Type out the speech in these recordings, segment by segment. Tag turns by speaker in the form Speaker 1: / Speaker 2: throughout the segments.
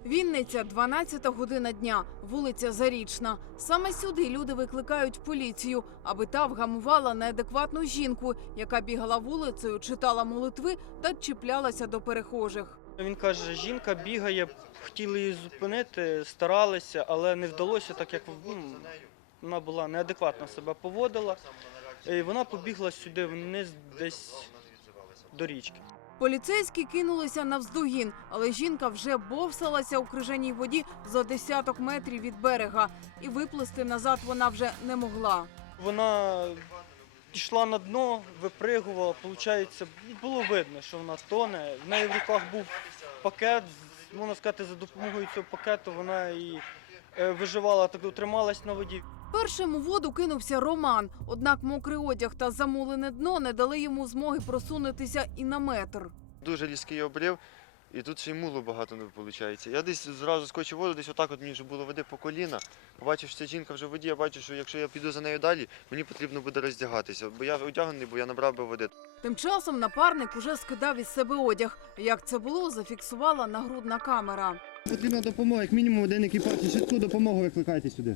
Speaker 1: Вінниця, 12 година дня, вулиця Зарічна. Саме сюди люди викликають поліцію, аби та вгамувала неадекватну жінку, яка бігала вулицею, читала молитви та чіплялася до перехожих.
Speaker 2: Він каже, жінка бігає, хотіли її зупинити, старалися, але не вдалося, так як вона була неадекватно себе поводила. І вона побігла сюди вниз десь до річки.
Speaker 1: Поліцейські кинулися навздогін, але жінка вже бовсалася у крижаній воді за десяток метрів від берега. І виплисти назад вона вже не могла.
Speaker 2: Вона пішла на дно, випригувала, виходить, було видно, що вона тоне. В неї в руках був пакет, можна сказати, за допомогою цього пакету вона і виживала, так дотрималась на воді.
Speaker 1: Першим у воду кинувся Роман, однак мокрий одяг та замулене дно не дали йому змоги просунутися і на метр.
Speaker 3: Дуже різкий обрив, і тут ще й мулу багато не виходить. Я десь зразу скочив воду, десь отак мені вже було води по коліна. Побачив, що ця жінка вже в воді, я бачу, що якщо я піду за нею далі, мені потрібно буде роздягатися, бо я одягнений, бо я набрав би води.
Speaker 1: Тим часом напарник уже скидав із себе одяг. Як це було, зафіксувала нагрудна камера.
Speaker 4: Потрібна допомога, як мінімум один екіпаж, і швидку допомогу викликайте сюди.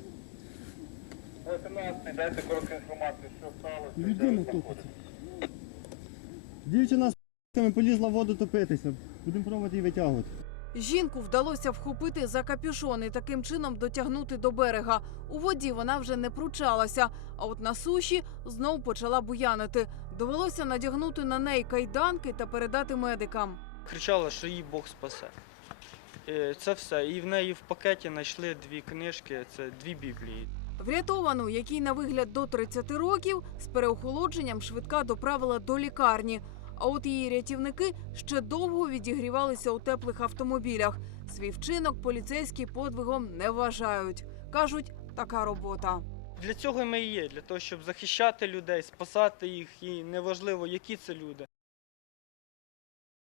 Speaker 5: 18, дайте коротку інформацію, що сталося.
Speaker 4: Людина топиться. Дівчина з полізла в воду топитися. Будемо пробувати її витягувати.
Speaker 1: Жінку вдалося вхопити за капюшон і таким чином дотягнути до берега. У воді вона вже не пручалася, а от на суші знов почала буянити. Довелося надягнути на неї кайданки та передати медикам.
Speaker 2: Кричала, що її Бог спасе. Це все. І в неї в пакеті знайшли 2 книжки, це 2 Біблії.
Speaker 1: Врятовану, якій на вигляд до 30 років, з переохолодженням швидка доправила до лікарні. А от її рятівники ще довго відігрівалися у теплих автомобілях. Свій вчинок поліцейські подвигом не вважають. Кажуть, така робота.
Speaker 2: Для цього ми і є, для того, щоб захищати людей, спасати їх, і неважливо, які це люди.